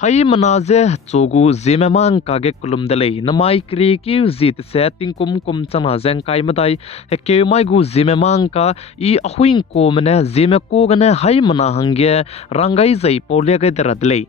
Hai manaze chogu Zeme Tingchua Ma Nka kulum dalei namai kri ki zit se tingkum kum chana zeng kai madai heke mai gu Zeme Tingchua Ma Nka I Ahuibe Kuame Zeme ko gane hai mana hangge rangai zai polia ga daradlei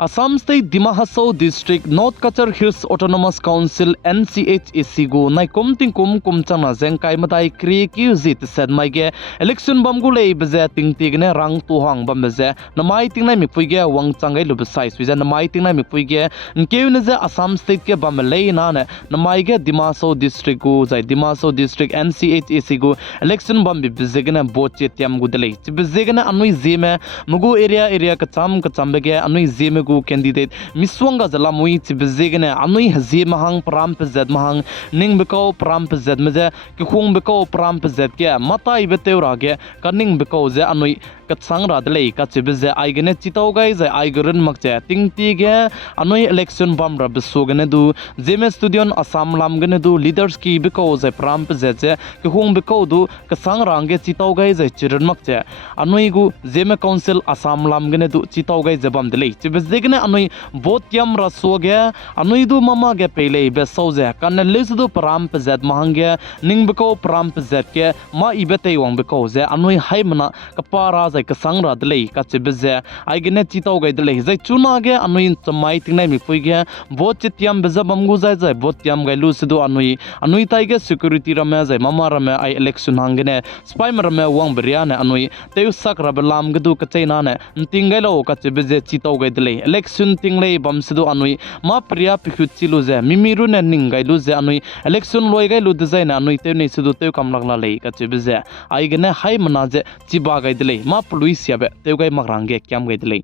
Assam State Dima Hasau District North Kachar Hills Autonomous Council NCHAC go naikom tingkum kumchana zengkai matai kri ki zit said maige election bam gulei beze tingtigne rang tu hang bam beze namai tingnai mikpuige wangchangai lubsai suiza namai tingnai mikpuige nkewne ze Assam State ke bam lei na ne namai ge Dima Hasau District go zai Dima Hasau District NCHAC go election bam bizegne boche tiam gudlei bizegne anui zeme mugu area kacham bege anui zeme candidate miswanga zala mui tibzegene anui hazi mahang pram pzed mahang ning beko pram pzed meze ki khung beko pram pzed ke matai beteura ge kaning beko ze anui katsang radlei ka chibze aigene chitau gai ze aigurun makche tingti ge anui election bam rab sogene du Zeme studion Assam lam gene du leaders ki beko ze pram pzed ze ki khung beko du kasang range chitau gai ze chirun makche anui gu Zeme council Assam lam gene du chitau gai ze bam delei chibze gene anui botyam rasoge anui du mama ge pele be soze kan lesu du pram pzed mahange ning beko pram pzed ke ma ibete wang beko ze anui haimana kapara zai kasang ra dlei ka chibze aigene chitau gai dlei zai chuna ge anui chamai tingnai mi puige bot chitiam beza bamgu zai zai botyam gai lu sidu anui tai ge security rame zai mama rame ai election hangene spy rame wang beriane anui teu sak rabelam gedu kachaina ne tingai lo ka chibze chitau gai dlei election tinglei bamsidu anui ma priya pikhuchilu ze mimiru ne ningai lu ze anui election loi gai lu design anui te nei sidu te kamlakla lei ka chibze aigene hai manaje chiba gai dlei ma police yabe te gai magrange kyam gai dlei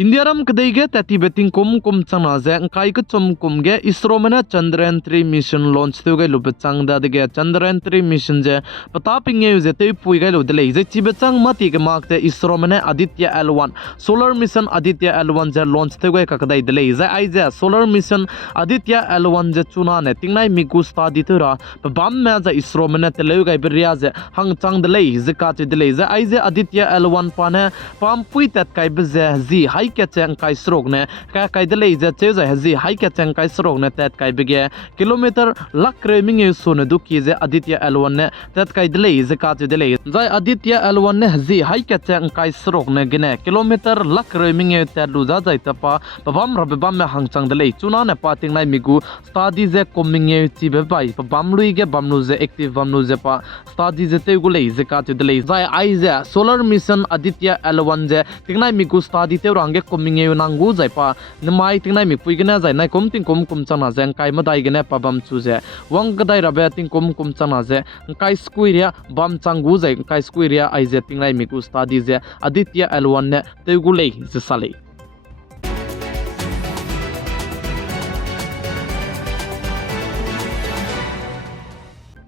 Indiaram kadege tati beting kum chana ze kai ka chom kum ge ISRO mena Chandrayaan 3 mission launch tu ge lubchang da de Chandrayaan 3 mission je pata pinge je te pui ge lodle je chibechang mati ge mak te ISRO mena Aditya L1 solar mission Aditya L1 je launch tu ge kakadai dele je ai je solar mission Aditya L1 je chuna ne tingnai miku study tura bam me je ISRO mena tele ge bria je hang chang dele je ka che dele je ai je Aditya L1 pa ne pam pui tat kai be je zi hai ke chang kai srok ne ka kai dele je che za hazi hai ke chang kai srok ne tat kai bege kilometer lak reming e so ne du ki je Aditya L1 ne tat kai dele je ka che dele zai Aditya L1 ne hazi hai ke chang kai srok ne gene kilometer lak reming e tat lu za zai tapa babam rab bam me hang chang dele chuna ne pating nai migu study je coming e chi be bai bam lui ge bam lu je active bam lu je pa study je te gu le je ka che dele zai ai je solar mission Aditya L1 je tingnai migu study te rang coming e nangu zai pa namai tingnai mi puigena zai nai kum chana zeng kai madai gene pa bam chu je wang gadai rabe ting kum chana ze kai skuiria bam changu zai kai skuiria ai je tingnai mi ku study je Aditya L1 ne tegulei je salei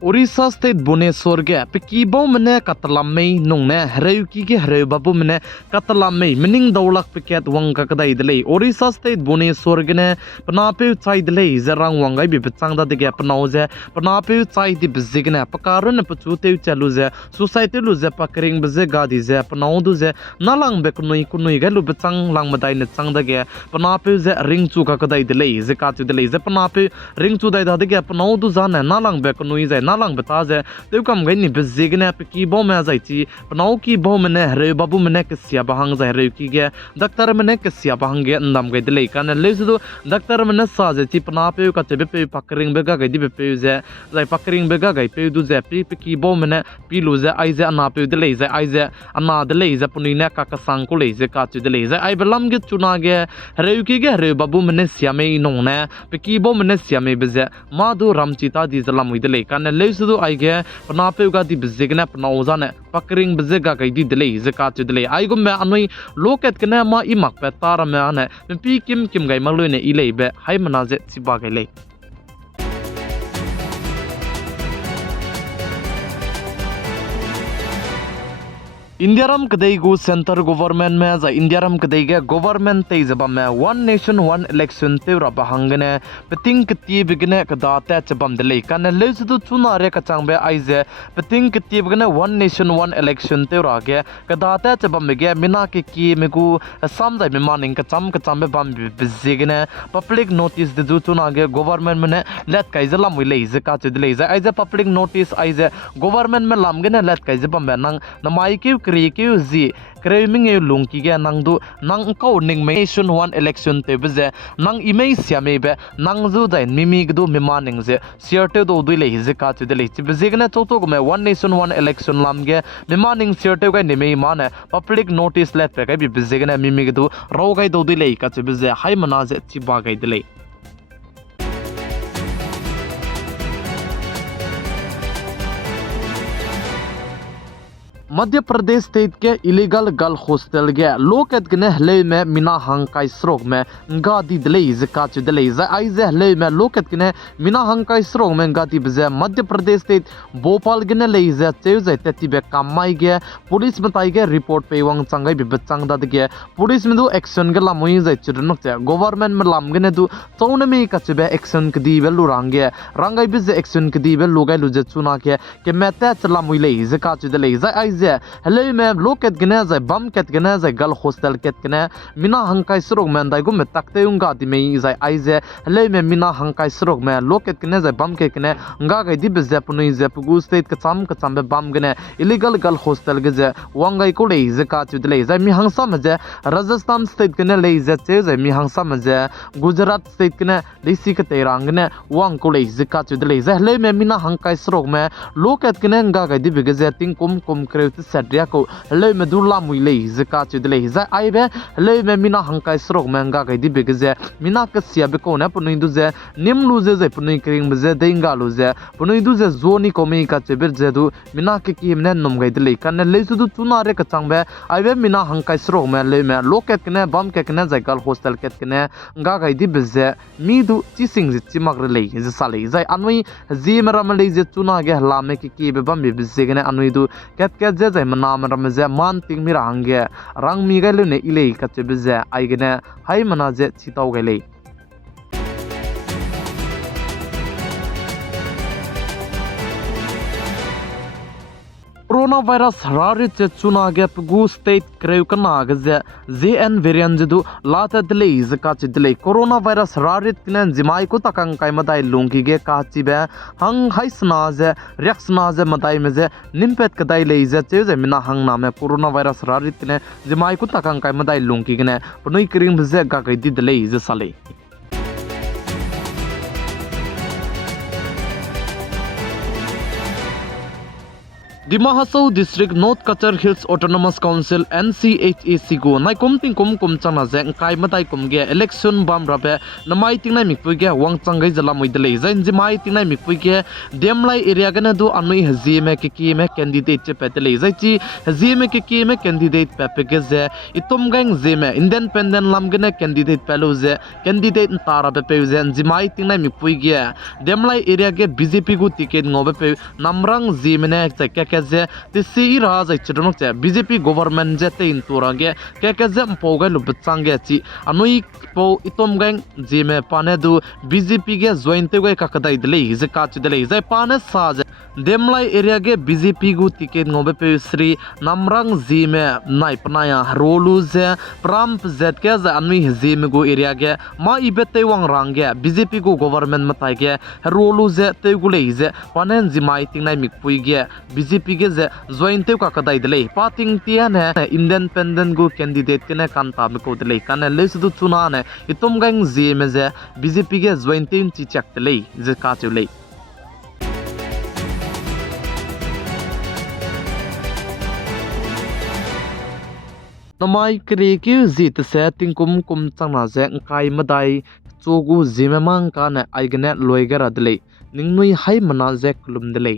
Orissa State Bhubaneswar ge pekibo mene katlamei nongne hreuki ge hreu babu mene katlamei mening dawlak piket wangka kadai delei Orissa State Bhubaneswar gene panape chai delei zarang wangai bi pechang da de panauze panape chai di bizigne pakarun pachute chalu ze society lu ze pakring beze gadi ze panau du ze nalang be kunui ge lu bechang lang madai ne chang da ge panape ze ring chu ka kadai delei ze ka chu delei ze panape ring chu dai da de ge panau du zana nalang be kunui ze nalang beta je te kam gai ni bezigne pe ki bo me zai chi panau ki bo mene hre babu mene ke sia bahang zai hre ki ge daktar mene ke sia bahang ge ndam gai dele kan le su daktar mene sa je chi pana pe ka te pe pakring be ga gai di pe je zai pakring be ga gai pe du je pe ki bo mene pi lu je ai je ana pe dele je ai je ana dele je puni ne ka sang ko le je ka chu dele je ai belam ge chuna ge hre ki ge hre babu mene sia me nong ne pe ki bo mene sia me be je ma du ramchita di zalam dele kan lesudu aige panape ga di bizigna panauza ne pakring biziga ga di dele zaka chu dele aigo me anoi loket kena ma imak pe tar me ane pi kim gai maloi ne ilei be hai manaje chiba ga le India रम कदई गु centre government में जा India रम कदई के government ते जब में वन नेशन वन इलेक्शन ते रब हंगने पतिंग कती बिगने कदाते चबम दले कने लेसु चुना रे कचांग बे आइजे पतिंग कती बिगने वन नेशन वन इलेक्शन ते रागे कदाते चबम बेगे मिना के की मेगु सामदा मिमानिंग कचम बे बम बिजिगने पब्लिक नोटिस दे चुना गे गवर्नमेंट में लेट काइजला मुले इजे का चदले इजे आइजे पब्लिक नोटिस आइजे गवर्नमेंट में लामगने लेट काइजे बम नंग नमाई के क्रिएटिव जी क्रेमिंग ए लुंकी गे नंगदु नंग को निंग में नेशन वन इलेक्शन ते बजे नंग इमेज स्यामे बे नंग जु दाइन मिमी गदु मिमा निंग जे सियरटे दो दुले हिजे का चदले छि बजेगने चोतो में वन नेशन वन इलेक्शन लाम गे मिमा निंग सियरटे गे निमे माने पब्लिक नोटिस लेट पे गे बजेगने मिमी गदु रो गे दो दुले का छि बजे हाय मना जे चिबा गे दिले मध्य प्रदेश स्टेट के इलीगल गर्ल हॉस्टल के लोकेट गने हले में मिना हंकाई स्रोग में गादी दले जका चदले आइजे हले में लोकेट गने मिना हंकाई स्रोग में गादी बजे मध्य प्रदेश स्टेट भोपाल गने ले जे चेजे तेती बे कामाई गे पुलिस बताई गे रिपोर्ट पे वंग चंगाई बे बचंग दा गे पुलिस में दो एक्शन गे लामुई जे चिरनक जे गवर्नमेंट में लाम गने दु चौने में कचबे एक्शन कदी बे लुरांगे रंगाई बे एक्शन कदी बे लुगाई लुजे चुना के मेते चलामुई ले जका चदले आइजे हेले में लोकेट गने जाय बम केट गने जाय गर्ल हॉस्टल केट गने मिना हंकाई स्रोग में दाइगु में तकते उंगा दिमे जाय आइजे हेले में मिना हंकाई स्रोग में लोकेट गने जाय बम के गने उंगा गई दि बजे पुनुई जे पुगु स्टेट कचम बे बम गने इलीगल गर्ल हॉस्टल गे जे वंगाई को ले जे का चुदले जाय मी हंसा में जे राजस्थान स्टेट गने ले जे जे मी हंसा में जे गुजरात स्टेट गने लेसी के तेरांग ने वंग को ले जे का चुदले जे हेले में मिना हंकाई स्रोग में लोकेट गने उंगा गई दि बगे जे तिंग कुम क्रेउत सड्रिया को ले में दुला मुइले जका चुदले जा आइबे ले में मिना हंकाई स्रोग मंगा गई दिबे जे मिना कसिया बे को ने पुनुई दुजे निम लुजे जे पुनुई क्रिंग बजे देंगा लुजे पुनुई दुजे जोनी कोमी का चेबेर जे दु मिना के की ने नम गई दिले कने ले सुदु चुना रे कचांग बे आइबे मिना हंकाई स्रोग में ले में लोकेट ने बम के ने जायगाल हॉस्टल के ने गा गई दिबे जे मी दु चिसिंग जे चिमक रे जे साले जाय अनui जी मरम ले जे चुना गे लामे की बे बम बे जे गने अनui दु केत जे नाम रमजे मान तिंग मिरा हंगे रंग मी गले ने इले कचे बिजे आइगने हाय मनाजे चिताव गले कोरोना वायरस रारि चे चुना गे पगु स्टेट क्रेव कना गजे जेएन वेरिएंट जदु लाता दले जका चिदले कोरोना वायरस रारि तिने जिमाई को तकंग काय मदाई लुंगी गे काची बे हंग हाइसना जे रिएक्सना जे मदाई में जे निम्पेट कदाई ले जे चे मिना हंग नामे कोरोना वायरस रारि तिने जिमाई को तकंग काय मदाई लुंगी गने पनुई क्रीम जे गा गई दिदले जे साले दिमा हसौ डिस्ट्रिक्ट नॉर्थ कचर हिल्स ऑटोनोमस काउंसिल NCHAC को नाइकुम तिंकुम कुम चना जे काय मताई कुम गे इलेक्शन बम रबे नमाई तिंगनाय मिकपुई गे वांग चंगै जला मुइदले जैन जिमाई तिंगनाय मिकपुई गे देमलाई एरिया गने दु अनुई हजी में की में कैंडिडेट चे पेतले जैची हजी में की में कैंडिडेट पेपे गे जे इतुम गंग जे में इंडिपेंडेंट लाम गने कैंडिडेट पेलो जे कैंडिडेट तारा बे पे जे जिमाई तिंगनाय मिकपुई गे देमलाई एरिया गे बीजेपी को टिकट ngोबे पे नामरंग जी में ने जे तिसी राज चरनक जे बीजेपी गवर्नमेंट जे ते इंतुरागे के जे पोगे लुबचांगे ची अनुई पो इतोम गंग जे में पाने दु बीजेपी गे ज्वाइन ते गे ककदाई दले जे काच दले जे पाने साज देमलाई एरिया गे बीजेपी गु टिकट ngोबे पे श्री नामरंग जी में नाइ पनाया रोलु जे प्राम्प जेट के जे अनुई जी में गु एरिया गे मा इबेते वांग रांगे बीजेपी गु गवर्नमेंट मताई गे रोलु जे ते गुले जे पाने जिमाई तिंगनाय मिकपुई गे बीजेपी गे जे ज्वाइन ते ककदाई दले पातिंग तिया ने इंडिपेंडेंट गु कैंडिडेट के ने कांता में को दले काने लेसदु चुना ने इतुम गंग जी में जे बीजेपी गे ज्वाइन टीम ची चक दले जे काचुले नमाई क्रेकी जीत से तिंकुम कुम चंगना जे काय मदाई चोगु जिमे मांग का ने आइगने लोइगरा दले निंगनुई हाय मना जे कुलुम दले